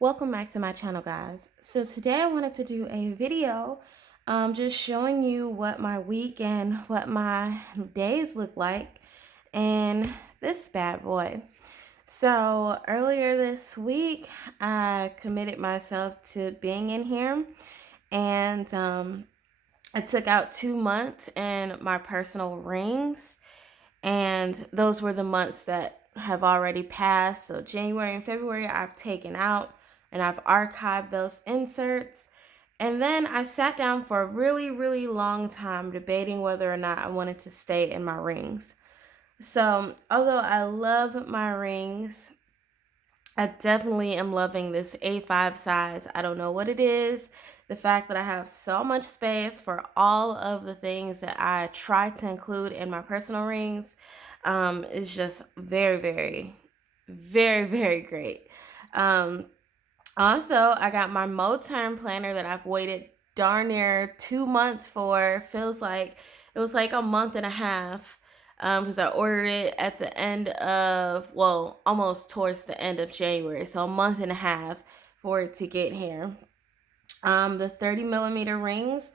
Welcome back to my channel, guys. So today I wanted to do a video just showing you what my week and what my days look like in this bad boy. So earlier this week I committed myself to being in here, and I took out 2 months in my personal rings, and those were the months that have already passed. So January and February I've taken out, and I've archived those inserts. And then I sat down for a really long time debating whether or not I wanted to stay in my rings. So although I love my rings, I definitely am loving this A5 size. I don't know what it is. The fact that I have so much space for all of the things that I try to include in my personal rings is just very great. Um, Also, I got my Moterm planner that I've waited darn near 2 months for. Feels like it was like a month and a half, because I ordered it at the end of, well, almost towards the end of January. So a month and a half for it to get here. The 30 millimeter rings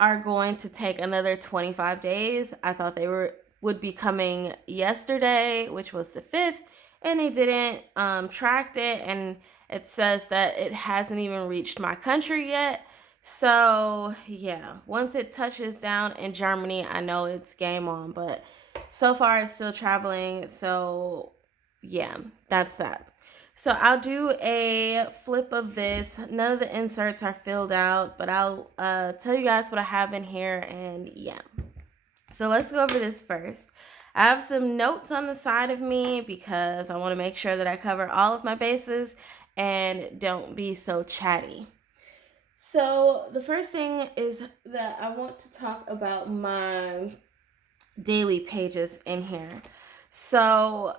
are going to take another 25 days. I thought they would be coming yesterday, which was the 5th, and they didn't. Tracked it, and it says that it hasn't even reached my country yet. So yeah, once it touches down in Germany, I know it's game on, but so far it's still traveling. So yeah, that's that. So I'll do a flip of this. None of the inserts are filled out, but I'll tell you guys what I have in here, and yeah. So let's go over this first. I have some notes on the side of me because I want to make sure that I cover all of my bases and don't be so chatty. So the first thing is that I want to talk about my daily pages in here. So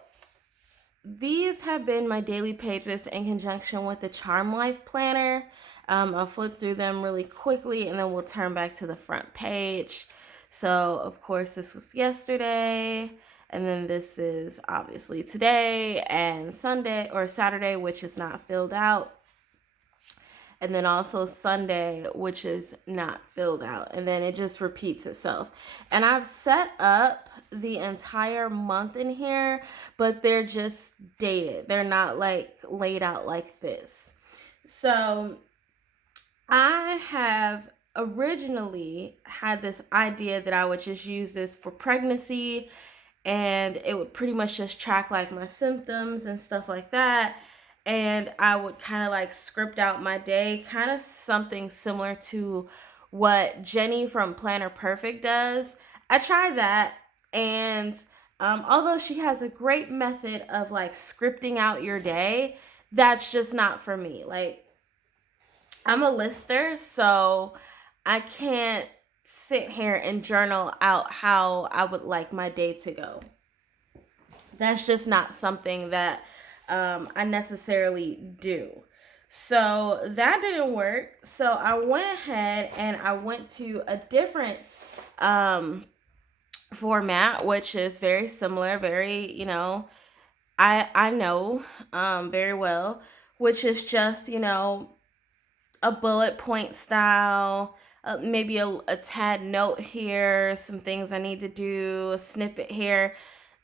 these have been my daily pages in conjunction with the Charm Life Planner. I'll flip through them really quickly, and then we'll turn back to the front page. So, of course, this was yesterday, and then this is obviously today and Sunday or Saturday, which is not filled out, and then also Sunday, which is not filled out, and then it just repeats itself. And I've set up the entire month in here, but they're just dated. They're not like laid out like this. So I have originally had this idea that I would just use this for pregnancy, and it would pretty much just track like my symptoms and stuff like that. And I would kind of like script out my day, kind of something similar to what Jenny from Planner Perfect does. I tried that, and although she has a great method of like scripting out your day, that's just not for me. Like, I'm a lister, so I can't sit here and journal out how I would like my day to go. That's just not something that I necessarily do. So that didn't work. So I went ahead and I went to a different format, which is very similar, very, I know very well, which is just, a bullet point style, maybe a tad note here, some things I need to do, a snippet here.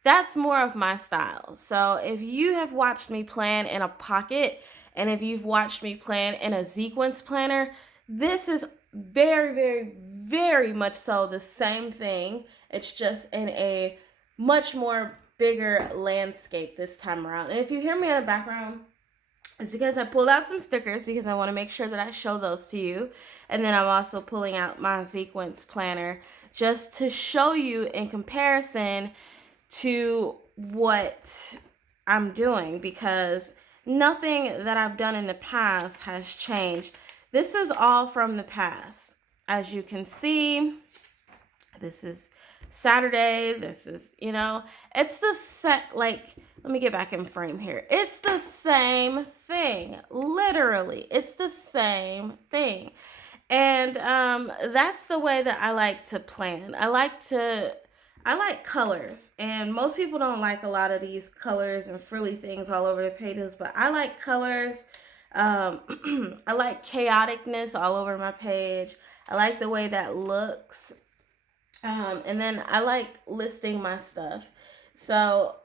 That's more of my style. So if you have watched me plan in a pocket, and if you've watched me plan in a sequence planner, this is very much so the same thing. It's just in a much more bigger landscape this time around. And if you hear me in the background, it's because I pulled out some stickers because I want to make sure that I show those to you. And then I'm also pulling out my sequence planner just to show you in comparison to what I'm doing, because nothing that I've done in the past has changed. This is all from the past. As you can see, this is Saturday. This is, it's the set, like, let me get back in frame here. It's the same thing. Literally, it's the same thing. And that's the way that I like to plan. I like colors, and most people don't like a lot of these colors and frilly things all over the pages, but I like colors. I like chaoticness all over my page. I like the way that looks. And then I like listing my stuff. So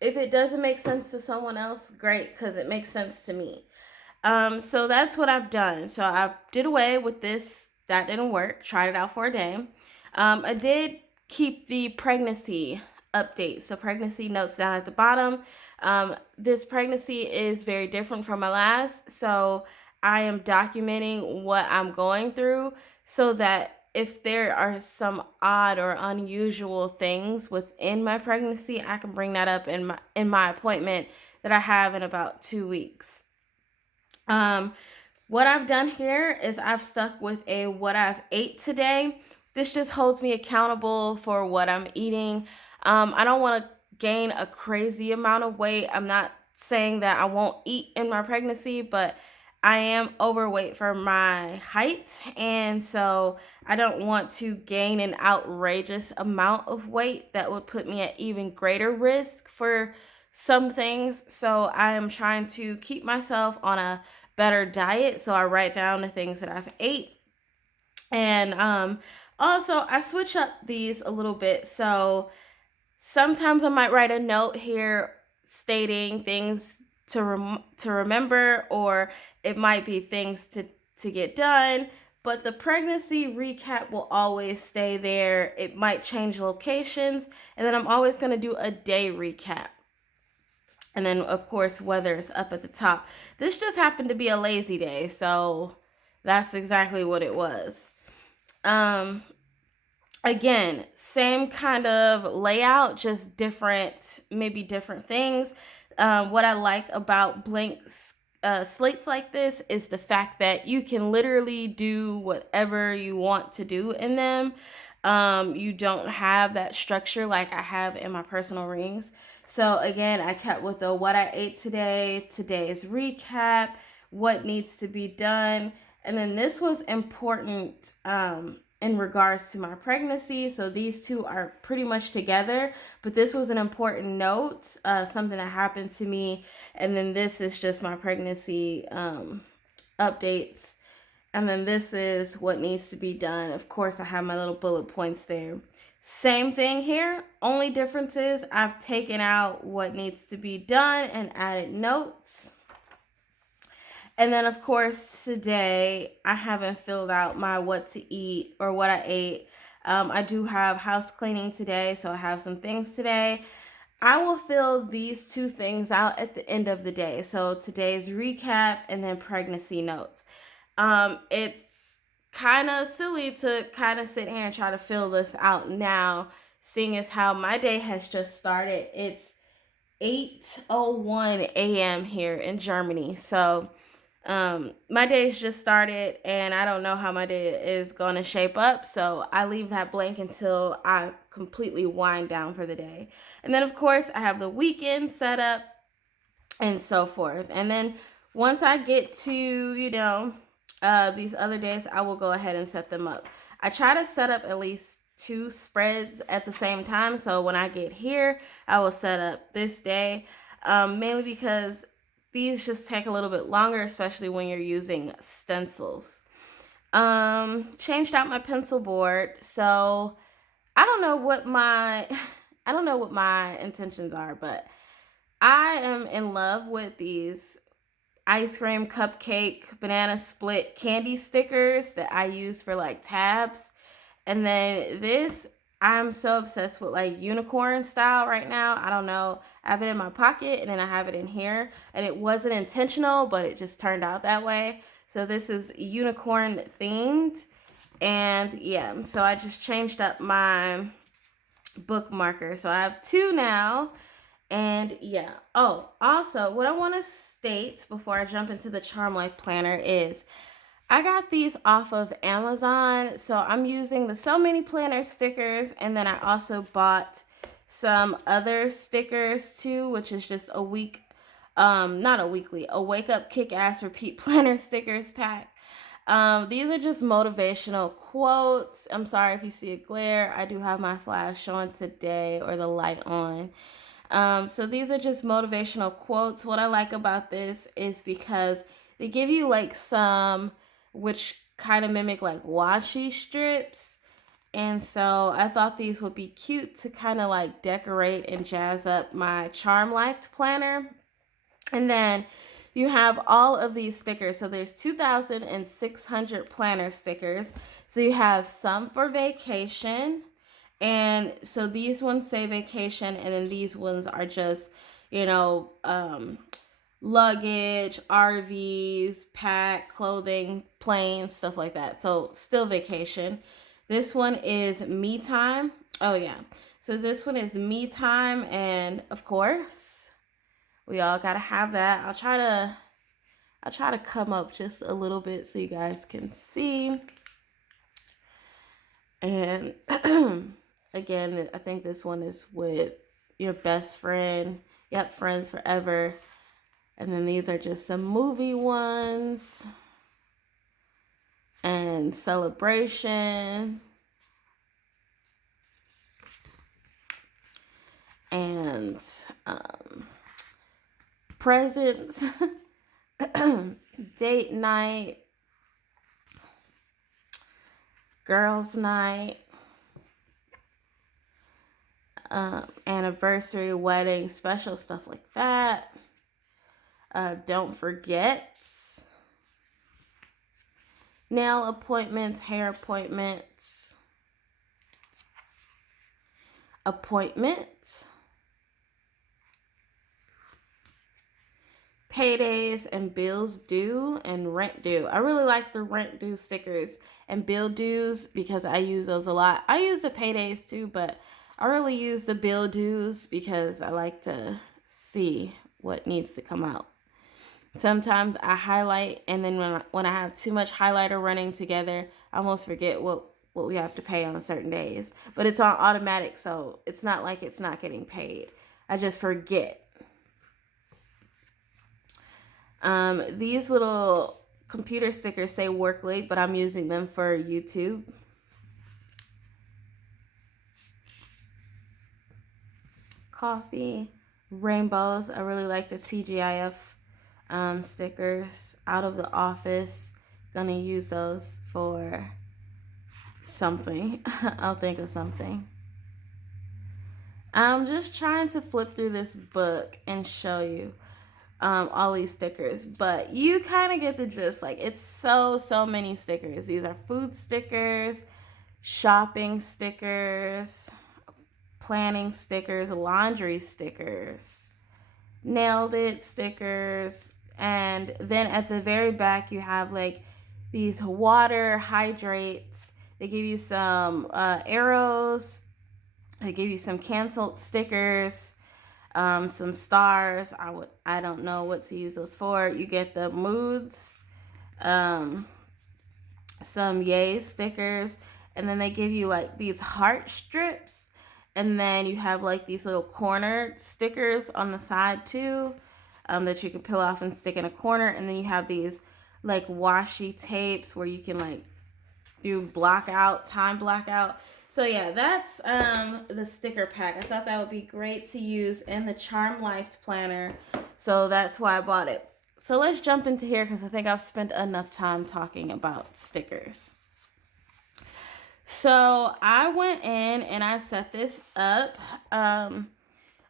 if it doesn't make sense to someone else, great, because it makes sense to me. So that's what I've done. So I did away with this. That didn't work. Tried it out for a day. I did keep the pregnancy update. So pregnancy notes down at the bottom. This pregnancy is very different from my last. So I am documenting what I'm going through so that if there are some odd or unusual things within my pregnancy, I can bring that up in my appointment that I have in about 2 weeks. Um, what I've done here is I've stuck with a what I've ate today. This just holds me accountable for what I'm eating. I don't want to gain a crazy amount of weight. I'm not saying that I won't eat in my pregnancy, but I am overweight for my height, and so I don't want to gain an outrageous amount of weight that would put me at even greater risk for some things. So I am trying to keep myself on a better diet. So I write down the things that I've ate. And also I switch up these a little bit. So sometimes I might write a note here stating things to remember, or it might be things to get done. But the pregnancy recap will always stay there. It might change locations, and then I'm always going to do a day recap. And then, of course, weather is up at the top. This just happened to be a lazy day, so that's exactly what it was. Um, Again, same kind of layout, just different, maybe different things. What I like about blank slates like this is the fact that you can literally do whatever you want to do in them. You don't have that structure like I have in my personal rings. So again, I kept with the what I ate today, today's recap, what needs to be done. And then this was important in regards to my pregnancy. So these two are pretty much together, but this was an important note, something that happened to me. And then this is just my pregnancy updates. And then this is what needs to be done. Of course, I have my little bullet points there. Same thing here. Only difference is I've taken out what needs to be done and added notes. And then, of course, today I haven't filled out my what to eat or what I ate. I do have house cleaning today, so I have some things today. I will fill these two things out at the end of the day. So today's recap and then pregnancy notes. It's kind of silly to kind of sit here and try to fill this out now, seeing as how my day has just started. It's 8:01 a.m. here in Germany. So my day's just started and I don't know how my day is going to shape up. So I leave that blank until I completely wind down for the day. And then, of course, I have the weekend set up and so forth. And then once I get to, these other days, I will go ahead and set them up. I try to set up at least 2 spreads at the same time. So when I get here, I will set up this day, mainly because these just take a little bit longer, especially when you're using stencils. Changed out my pencil board. So I don't know what my intentions are, but I am in love with these ice cream, cupcake, banana split candy stickers that I use for like tabs. And then this, I'm so obsessed with like unicorn style right now. I don't know. I have it in my pocket and then I have it in here. And it wasn't intentional, but it just turned out that way. So this is unicorn themed. And yeah, so I just changed up my bookmarker. So I have 2 now. And yeah. Oh, also, what I want to state before I jump into the Charm Life Planner is I got these off of Amazon. So I'm using the So Many Planner stickers. And then I also bought some other stickers too, which is just a week, not a weekly, a Wake Up Kick Ass Repeat Planner stickers pack. These are just motivational quotes. I'm sorry if you see a glare. I do have my flash on today or the light on. So these are just motivational quotes. What I like about this is because They give you like some, which kind of mimic like washi strips. And so I thought these would be cute to kind of like decorate and jazz up my Charm Life planner. And then you have all of these stickers. So there's 2,600 planner stickers. So you have some for vacation. And so these ones say vacation, and then these ones are just, you know, luggage, RVs, pack, clothing, planes, stuff like that. So still vacation. This one is me time. Oh yeah. So this one is me time, and of course, we all gotta have that. I'll try to come up just a little bit so you guys can see. And again, I think this one is with your best friend. Yep, friends forever. And then these are just some movie ones. And celebration. And presents. Date night. Girls night. Anniversary, wedding, special stuff like that. Don't forget. Nail appointments, hair appointments. Appointments. Paydays and bills due and rent due. I really like the rent due stickers and bill dues because I use those a lot. I use the paydays too, but I really use the bill dues because I like to see what needs to come out. Sometimes I highlight, and then when I have too much highlighter running together, I almost forget what we have to pay on certain days. But it's on automatic, so it's not like it's not getting paid. I just forget. These little computer stickers say work late, but I'm using them for YouTube. Coffee, rainbows. I really like the TGIF stickers. Out of the office. Gonna use those for something. I'll think of something. I'm just trying to flip through this book and show you all these stickers, but you kind of get the gist. Like, it's so many stickers. These are food stickers, shopping stickers, planning stickers, laundry stickers, nailed it stickers, and then at the very back you have like these water hydrates. They give you some arrows. They give you some canceled stickers. Some stars. I don't know what to use those for. You get the moods, some yay stickers, and then they give you like these heart strips, and then you have like these little corner stickers on the side too, that you can peel off and stick in a corner, and then you have these like washi tapes where you can like do time blackout. So yeah, that's the sticker pack. I thought that would be great to use in the Charm Life planner. So that's why I bought it. So let's jump into here because I think I've spent enough time talking about stickers. So I went in and I set this up. I've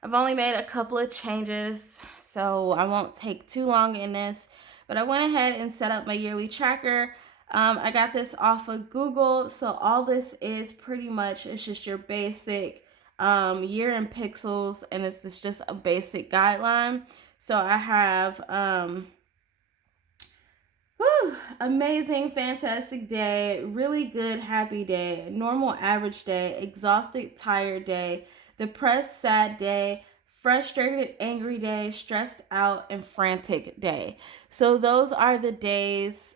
only made a couple of changes, so I won't take too long in this. But I went ahead and set up my yearly tracker. I got this off of Google, so all this is pretty much, it's just your basic year in pixels, and it's just a basic guideline. So I have amazing, fantastic day, really good, happy day, normal, average day, exhausted, tired day, depressed, sad day, frustrated, angry day, stressed out, and frantic day. So those are the days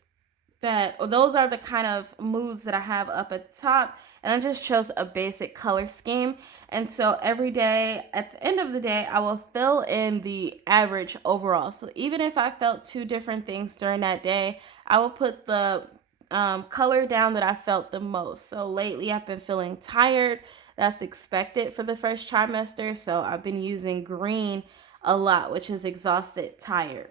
those are the kind of moods that I have up at the top, and I just chose a basic color scheme. And so every day, at the end of the day, I will fill in the average overall. So even if I felt two different things during that day, I will put the color down that I felt the most. So lately I've been feeling tired. That's expected for the first trimester. So I've been using green a lot, which is exhausted, tired.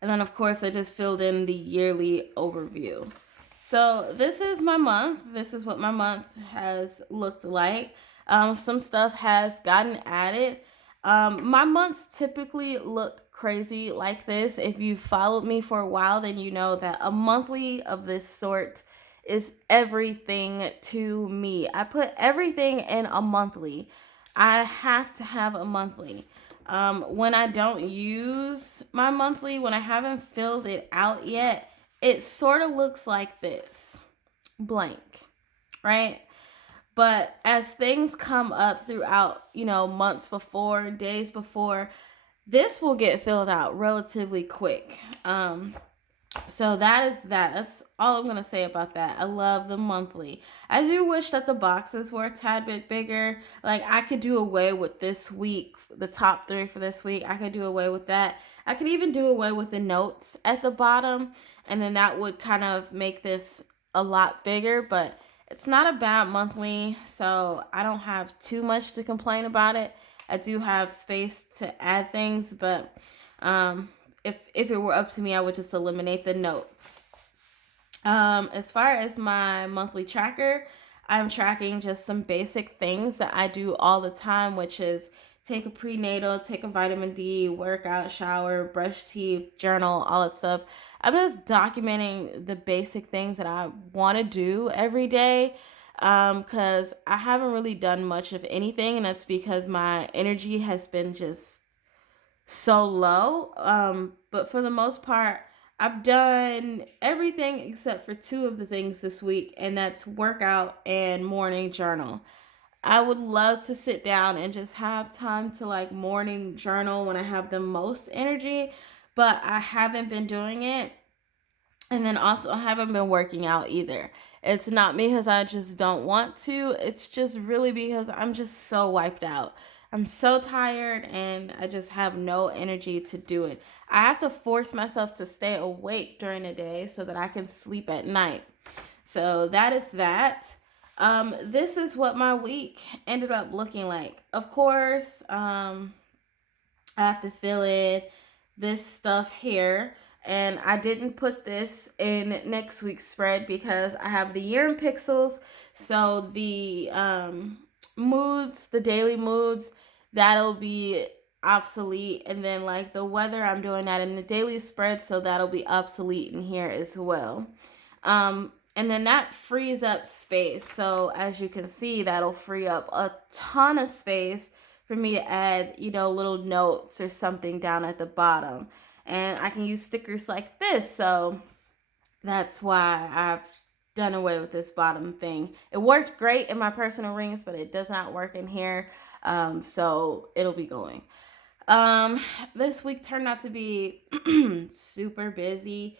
And then, of course, I just filled in the yearly overview. So this is my month. This is what my month has looked like. Some stuff has gotten added. My months typically look crazy like this. If you followed me for a while, then you know that a monthly of this sort is everything to me. I put everything in a monthly. I have to have a monthly. When I don't use my monthly, when I haven't filled it out yet, it sort of looks like this, blank, right? But as things come up throughout, months before, days before, this will get filled out relatively quick. So that is that. That's all I'm gonna say about that. I love the monthly. I do wish that the boxes were a tad bit bigger. Like I could do away with this week, the top 3 for this week. I could do away with that. I could even do away with the notes at the bottom, and then that would kind of make this a lot bigger. But it's not a bad monthly, so I don't have too much to complain about it. I do have space to add things, but if it were up to me, I would just eliminate the notes. As far as my monthly tracker, I'm tracking just some basic things that I do all the time, which is take a prenatal, take a vitamin D, workout, shower, brush teeth, journal, all that stuff. I'm just documenting the basic things that I want to do every day, because I haven't really done much of anything, and that's because my energy has been just so low. But for the most part, I've done everything except for 2 of the things this week, and that's workout and morning journal. I would love to sit down and just have time to like morning journal when I have the most energy, but I haven't been doing it. And then also, I haven't been working out either. It's not because I just don't want to. It's just really because I'm just so wiped out. I'm so tired and I just have no energy to do it. I have to force myself to stay awake during the day so that I can sleep at night. So that is that. This is what my week ended up looking like. Of course, I have to fill in this stuff here. And I didn't put this in next week's spread because I have the year in pixels. So the moods, the daily moods, that'll be obsolete. And then like the weather, I'm doing that in the daily spread. So that'll be obsolete in here as well. And then that frees up space. So as you can see, that'll free up a ton of space for me to add, little notes or something down at the bottom. And I can use stickers like this. So that's why I've done away with this bottom thing. It worked great in my personal rings, but it does not work in here. So it'll be going. This week turned out to be super busy.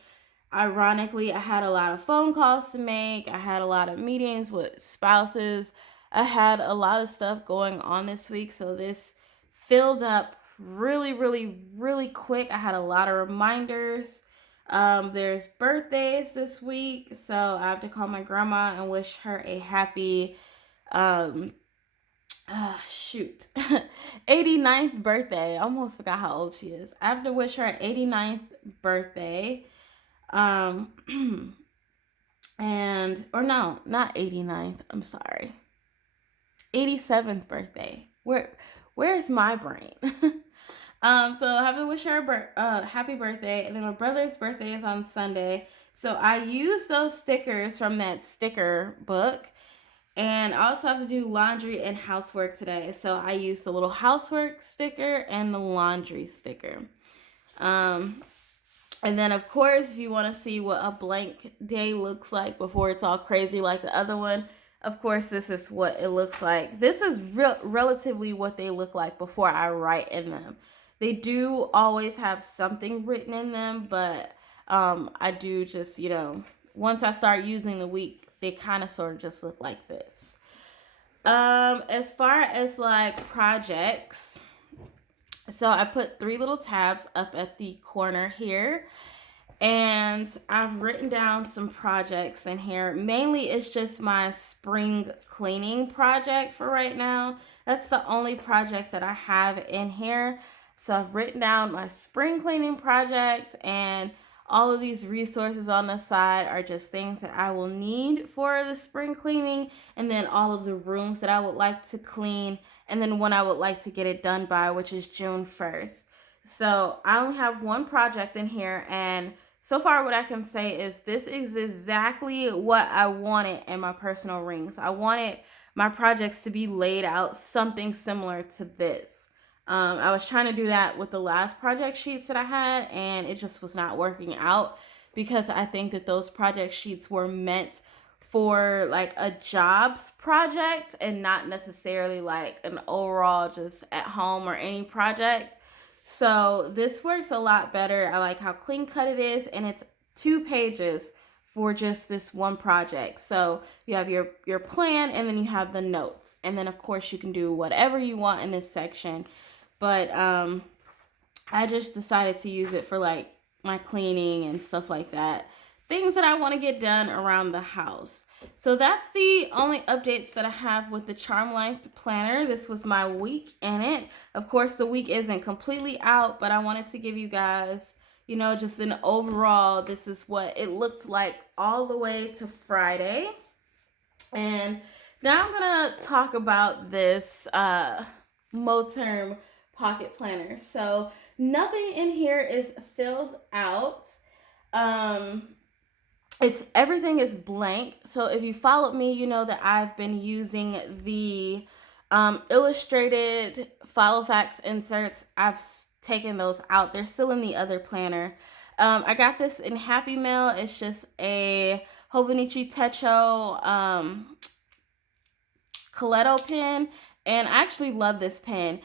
Ironically, I had a lot of phone calls to make. I had a lot of meetings with spouses. I had a lot of stuff going on this week, so this filled up really, really, really quick. I had a lot of reminders. There's birthdays this week, so I have to call my grandma and wish her a happy, 89th birthday. I almost forgot how old she is. I have to wish her an 89th birthday. And, or no, not 89th. I'm sorry. 87th birthday. Where's my brain? So I have to wish her a happy birthday. And then my brother's birthday is on Sunday. So I use those stickers from that sticker book. And I also have to do laundry and housework today. So I use the little housework sticker and the laundry sticker. And then, of course, if you want to see what a blank day looks like before it's all crazy like the other one, of course, this is what it looks like. This is relatively what they look like before I write in them. They do always have something written in them, but I do just, once I start using the week, they kind of sort of just look like this. As far as like projects, so I put 3 little tabs up at the corner here, and I've written down some projects in here. Mainly it's just my spring cleaning project for right now. That's the only project that I have in here. So I've written down my spring cleaning project, and all of these resources on the side are just things that I will need for the spring cleaning, and then all of the rooms that I would like to clean, and then when I would like to get it done by, which is June 1st. So I only have one project in here, and so far what I can say is this is exactly what I wanted in my personal rings. I wanted my projects to be laid out something similar to this. I was trying to do that with the last project sheets that I had, and it just was not working out because I think that those project sheets were meant for like a jobs project and not necessarily like an overall just at home or any project. So this works a lot better. I like how clean cut it is, and it's 2 pages for just this one project. So you have your plan, and then you have the notes, and then of course you can do whatever you want in this section. But I just decided to use it for like my cleaning and stuff like that. Things that I want to get done around the house. So that's the only updates that I have with the Charm Life Planner. This was my week in it. Of course, the week isn't completely out, but I wanted to give you guys, just an overall, this is what it looked like all the way to Friday. And now I'm going to talk about this Moterm pocket planner. So nothing in here is filled out. Everything is blank. So if you followed me, you know that I've been using the illustrated Filofax inserts. I've taken those out. They're still in the other planner. I got this in Happy Mail. It's just a Hobonichi Techo Coletto pen, and I actually love this pen.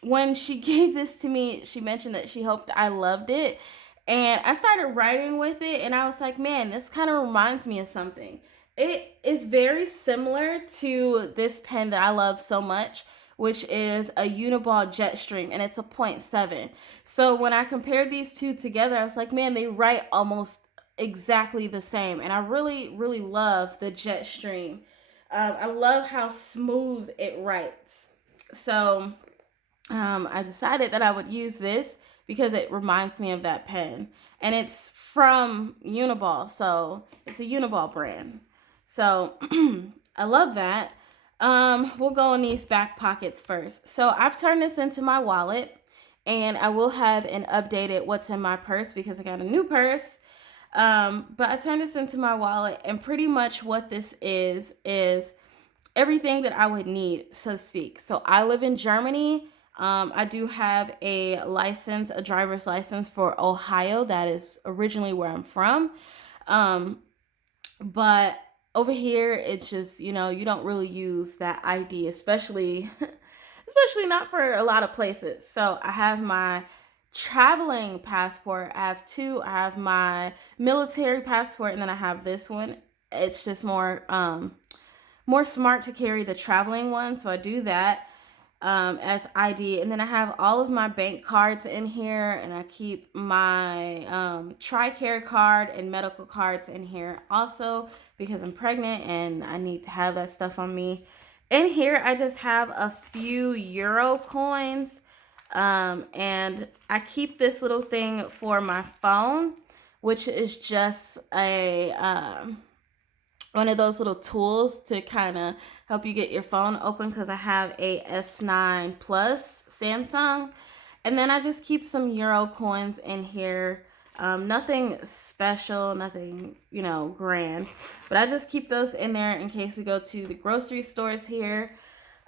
When she gave this to me, she mentioned that she hoped I loved it, and I started writing with it, and I was like, man, this kind of reminds me of something. It is very similar to this pen that I love so much, which is a Uniball Jetstream, and it's a 0.7. So when I compared these two together, I was like, man, they write almost exactly the same, and I really, really love the Jetstream. I love how smooth it writes. So I decided that I would use this because it reminds me of that pen. And it's from Uniball, so it's a Uniball brand. So I love that. We'll go in these back pockets first. So I've turned this into my wallet, and I will have an updated what's in my purse because I got a new purse. But I turned this into my wallet, and pretty much what this is everything that I would need, so to speak. So I live in Germany. I do have a driver's license for Ohio. That is originally where I'm from. But over here, it's just, you don't really use that ID, especially not for a lot of places. So I have my traveling passport. I have two. I have my military passport, and then I have this one. It's just more smart to carry the traveling one, so I do that as ID. And then I have all of my bank cards in here, and I keep my TRICARE card and medical cards in here also because I'm pregnant and I need to have that stuff on me. In here, I just have a few euro coins, and I keep this little thing for my phone, which is just a one of those little tools to kind of help you get your phone open, because I have a S9 Plus Samsung. And then I just keep some euro coins in here. Nothing special, nothing, grand. But I just keep those in there in case we go to the grocery stores here.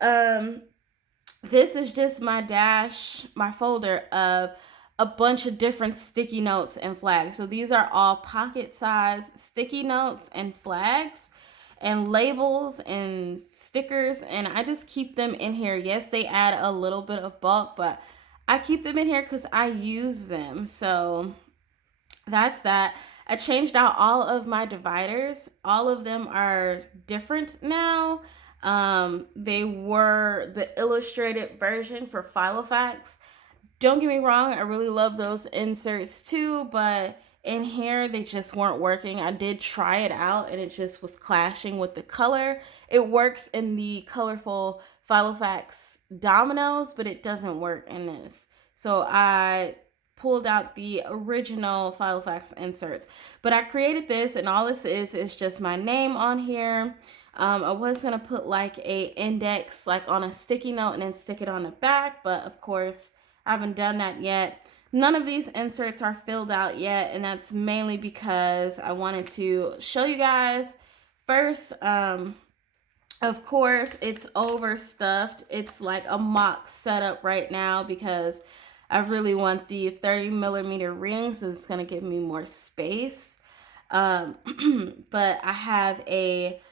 This is just my folder of a bunch of different sticky notes and flags. So these are all pocket size sticky notes and flags and labels and stickers, and I just keep them in here. Yes, they add a little bit of bulk, but I keep them in here because I use them. So that's that. I changed out all of my dividers. All of them are different now. They were the illustrated version for Filofax. Don't get me wrong, I really love those inserts too, but in here they just weren't working. I did try it out and it just was clashing with the color. It works in the colorful Filofax dominoes, but it doesn't work in this. So I pulled out the original Filofax inserts. But I created this, and all this is just my name on here. I was going to put like a index like on a sticky note and then stick it on the back, but of course I haven't done that yet. None of these inserts are filled out yet, and that's mainly because I wanted to show you guys first. Of course, it's overstuffed. It's like a mock setup right now because I really want the 30 millimeter rings. So it's going to give me more space. But I have a,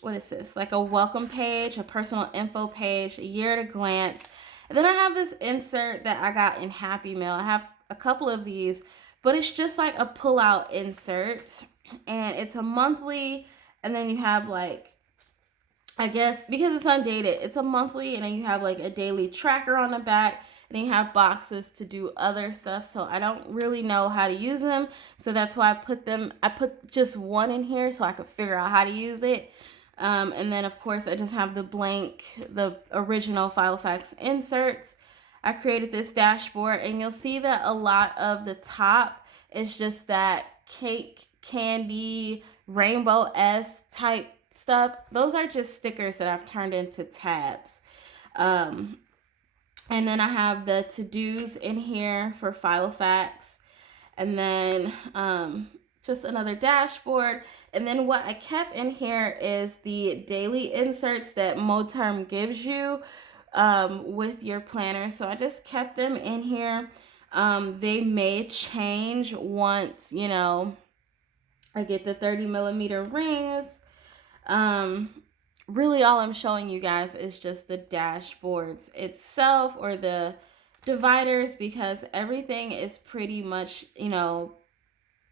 what is this? Like a welcome page, a personal info page, a year at a glance. And then I have this insert that I got in Happy Mail. I have a couple of these, but it's just like a pull-out insert. And it's a monthly, and then you have like, I guess because it's undated, it's a monthly, and then you have like a daily tracker on the back, and then you have boxes to do other stuff. So I don't really know how to use them, so that's why I put just one in here so I could figure out how to use it. And then of course I just have the original Filofax inserts. I created this dashboard, and you'll see that a lot of the top is just that cake candy rainbow S type stuff. Those are just stickers that I've turned into tabs. And then I have the to-dos in here for Filofax, and then just another dashboard. And then what I kept in here is the daily inserts that Moterm gives you with your planner. So I just kept them in here. They may change once, you know, I get the 30 millimeter rings. Really all I'm showing you guys is just the dashboards itself, or the dividers, because everything is pretty much, you know,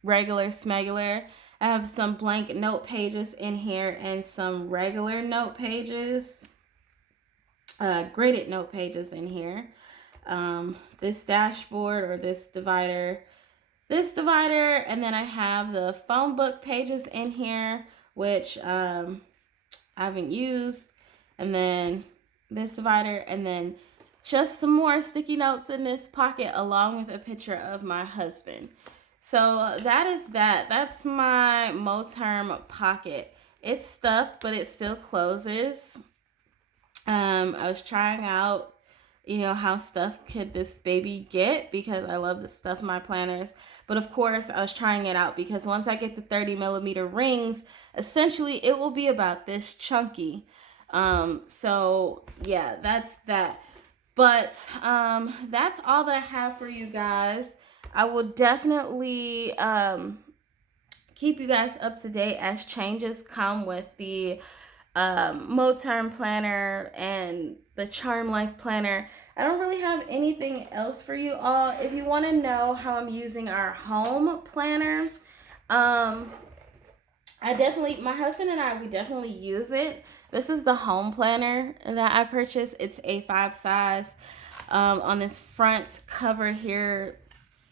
regular smegular. I have some blank note pages in here and some regular note pages, graded note pages in here. This dashboard, or this divider, and then I have the phone book pages in here, which I haven't used, and then this divider, and then just some more sticky notes in this pocket along with a picture of my husband. So that is that. That's my Moterm pocket. It's stuffed, but it still closes. I was trying out, you know, how stuffed could this baby get, because I love to stuff my planners. But of course, I was trying it out because once I get the 30 millimeter rings, essentially it will be about this chunky. So yeah, that's that. But that's all that I have for you guys. I will definitely keep you guys up to date as changes come with the Moterm planner and the Charm Life planner. I don't really have anything else for you all. If you want to know how I'm using our home planner, my husband and we definitely use it. This is the home planner that I purchased. It's A5 size. On this front cover here,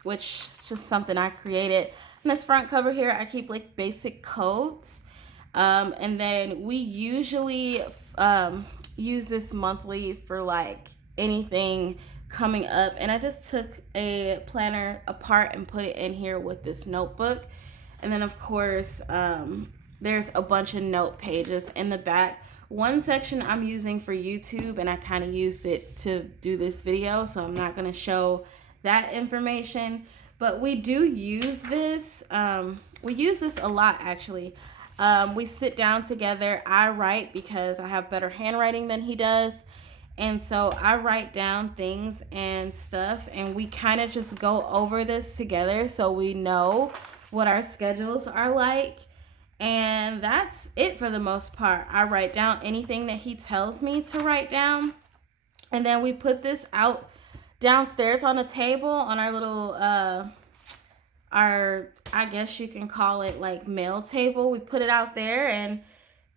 which is just something I created. On this front cover here, I keep like basic codes. And then we usually use this monthly for like anything coming up. And I just took a planner apart and put it in here with this notebook. And then of course, there's a bunch of note pages in the back. One section I'm using for YouTube, and I kind of used it to do this video, so I'm not going to show that information. But we do use this. We use this a lot, actually. We sit down together. I write because I have better handwriting than he does. And so I write down things and stuff, and we kind of just go over this together so we know what our schedules are like. And that's it for the most part. I write down anything that he tells me to write down. And then we put this out downstairs on the table on our little, I guess you can call it like mail table. We put it out there, and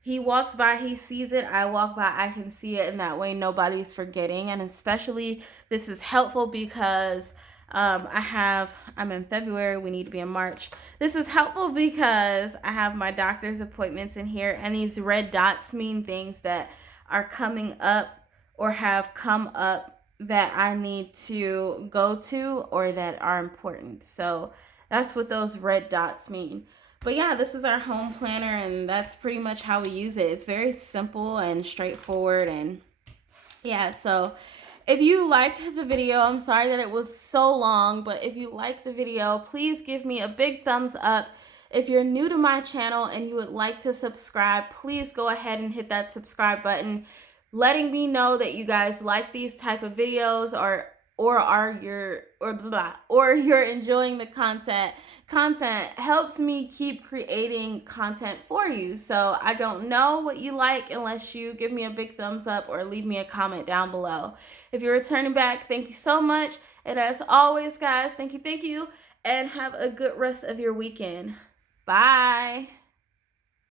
he walks by, he sees it. I walk by, I can see it. And that way nobody's forgetting. And especially this is helpful because I'm in February, we need to be in March. This is helpful because I have my doctor's appointments in here, and these red dots mean things that are coming up or have come up that I need to go to or that are important. So that's what those red dots mean. But yeah, this is our home planner, and that's pretty much how we use it. It's very simple and straightforward. And yeah, so if you like the video, I'm sorry that it was so long, but if you like the video, please give me a big thumbs up. If you're new to my channel and you would like to subscribe, please go ahead and hit that subscribe button, letting me know that you guys like these type of videos, or you're enjoying the content. Content helps me keep creating content for you. So I don't know what you like unless you give me a big thumbs up or leave me a comment down below. If you're returning back, thank you so much. And as always, guys, thank you, and have a good rest of your weekend. Bye.